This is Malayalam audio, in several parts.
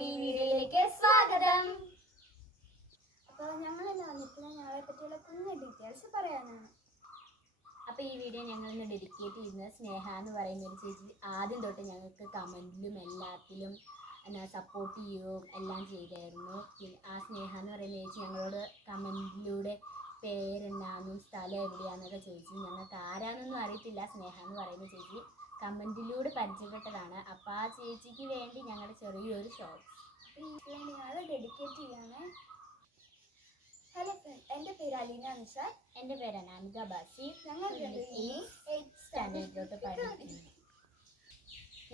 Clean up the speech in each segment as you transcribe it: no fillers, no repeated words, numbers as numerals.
എല്ലാവർക്കും ഈ വീഡിയോയിലേക്ക് സ്വാഗതം. അപ്പോൾ ഞങ്ങൾ ഇന്ന് വന്നിരിക്കുന്നത് ഞങ്ങളെ പറ്റിയുള്ള കുഞ്ഞു ഡീറ്റെയിൽസ് പറയാനാണ്. അപ്പോൾ ഈ വീഡിയോ ഞങ്ങൾ ഇന്ന് ഡെഡിക്കേറ്റ് ചെയ്യുന്നത് സ്നേഹ എന്ന് പറയുന്ന ഒരു ചേച്ചി ആദ്യം തൊട്ട് ഞങ്ങൾക്ക് കമൻറ്റിലും എല്ലാത്തിലും സപ്പോർട്ട് ചെയ്യുകയും എല്ലാം ചെയ്തായിരുന്നു. ആ സ്നേഹ എന്ന് പറയുന്ന ചേച്ചി ഞങ്ങളോട് കമൻറ്റിലൂടെ പേരെന്നാന്നും സ്ഥലം എവിടെയാണെന്നൊക്കെ ചോദിച്ചു. ഞങ്ങൾക്ക് ആരാണെന്നൊന്നും അറിയത്തില്ല. സ്നേഹ എന്ന് പറയുന്ന ചേച്ചി കമൻറ്റിലൂടെ പരിചയപ്പെട്ടതാണ്. അപ്പോൾ ആ ചേച്ചിക്ക് വേണ്ടി ഞങ്ങളുടെ ചെറിയൊരു ഷോർട്സ് ഞങ്ങൾ ഡെഡിക്കേറ്റ് ചെയ്യാണ്. ഹലോ ഫ്രണ്ട്, എൻ്റെ പേര് അലീന നിഷാദ്. എൻ്റെ പേര് അനാമിക ബാസി. ഞങ്ങൾ 8th സ്റ്റാൻഡേർഡിലോട്ട് പഠിക്കുന്നു.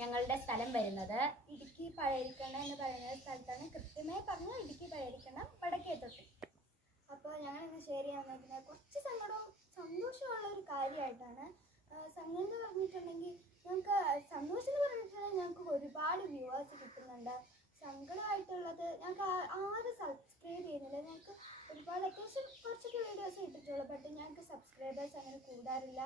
ഞങ്ങളുടെ സ്ഥലം വരുന്നത് ഇടുക്കി പഴയരിക്കണ എന്ന് പറയുന്ന സ്ഥലത്താണ്. കൃത്യമായി പറഞ്ഞാൽ ഇടുക്കി പഴയരിക്കണ വടക്കേത്തൊട്ടി. അപ്പോൾ ഞങ്ങൾ ഇന്ന് ഷെയർ ചെയ്യാൻ നോക്കുന്നത് കുറച്ച് സങ്കടവും സന്തോഷമുള്ള ഒരു കാര്യമായിട്ടാണ്. സങ്കടം എന്ന് പറഞ്ഞിട്ടുണ്ടെങ്കിൽ ഞങ്ങൾക്ക് സന്തോഷം എന്ന് പറഞ്ഞിട്ടുണ്ടെങ്കിൽ ഞങ്ങൾക്ക് ഒരുപാട് വ്യൂവേഴ്സ് കിട്ടുന്നുണ്ട്. സങ്കടമായിട്ടുള്ളത് ഞങ്ങൾക്ക് ആരും സബ്സ്ക്രൈബ് ചെയ്യുന്നില്ല. ഞങ്ങൾക്ക് ഒരുപാട് അത്യാവശ്യം കുറച്ചൊക്കെ വീഡിയോസ് ഇട്ടിട്ടുള്ളൂ. ബട്ട് ഞങ്ങൾക്ക് സബ്സ്ക്രൈബേഴ്സ് അങ്ങനെ കൂടാറില്ല.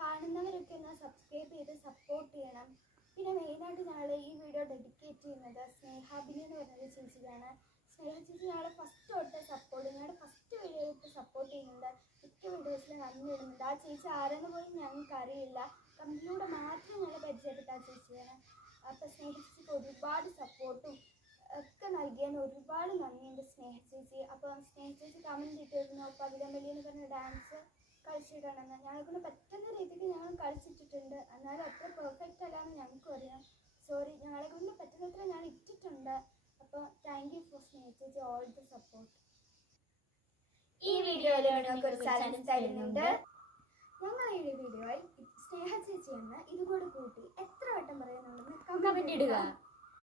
കാണുന്നവരൊക്കെ ഒന്ന് സബ്സ്ക്രൈബ് ചെയ്ത് സപ്പോർട്ട് ചെയ്യണം. പിന്നെ മെയിനായിട്ട് ഞങ്ങൾ ഈ വീഡിയോ ഡെഡിക്കേറ്റ് ചെയ്യുന്നത് സ്നേഹാബിനി എന്ന് പറഞ്ഞൊരു ചേച്ചിയാണ്. സ്നേഹ ചേച്ചി ഞങ്ങളെ ഫസ്റ്റ് തൊട്ട് സപ്പോർട്ട് ഞങ്ങളുടെ ഫസ്റ്റ് വീഡിയോ ഇട്ട് സപ്പോർട്ട് ചെയ്യുന്നുണ്ട്. മിക്ക വീഡിയോസിൽ നന്ദി ഇടുന്നുണ്ട്. ആ ചേച്ചി ആരെന്ന് പോലും ഞങ്ങൾക്ക് അറിയില്ല. കമ്പനിയിലൂടെ മാത്രം ഞങ്ങൾ പരിചയപ്പെട്ട ആ ചേച്ചിയാണ്. അപ്പോൾ സ്നേഹ ചേച്ചിക്ക് ഒരുപാട് സപ്പോർട്ടും ഒക്കെ നൽകിയതിന് ഒരുപാട് നന്ദിയുണ്ട് സ്നേഹ ചേച്ചി. അപ്പോൾ സ്നേഹ ചേച്ചി കമൻറ്റ് ഇട്ടിരുന്നു പവിഴമല്ലി എന്ന് പറഞ്ഞ ഡാൻസ് കളിച്ചിട്ടാണെന്ന്. ഞങ്ങൾക്കൊണ്ട് പറ്റുന്ന രീതിക്ക് ഞങ്ങൾ കളിച്ചിട്ടിട്ടുണ്ട്. എന്നാലും അത്ര പെർഫെക്റ്റ് അല്ലാന്ന് ഞങ്ങൾക്കും അറിയാം. സോറി, ഞങ്ങളെ കൊണ്ട് പറ്റുന്നത്ര ഞാൻ ഇട്ടിട്ടുണ്ട്. അപ്പോൾ താങ്ക് യു ഫോർ സ്നേഹ ചേച്ചി, ഓൾ ദ സപ്പോർട്ട്. ഈ വീഡിയോയിൽ ഒരു ചലഞ്ച് തരുന്നുണ്ട്. ഞങ്ങൾ ഈ വീഡിയോയിൽ സ്നേഹ ചേച്ചി എന്ന് ഇതുകൂടി കൂട്ടി എത്ര വട്ടം പറയുന്നുണ്ടെന്ന് കമന്റ് ഇടുക.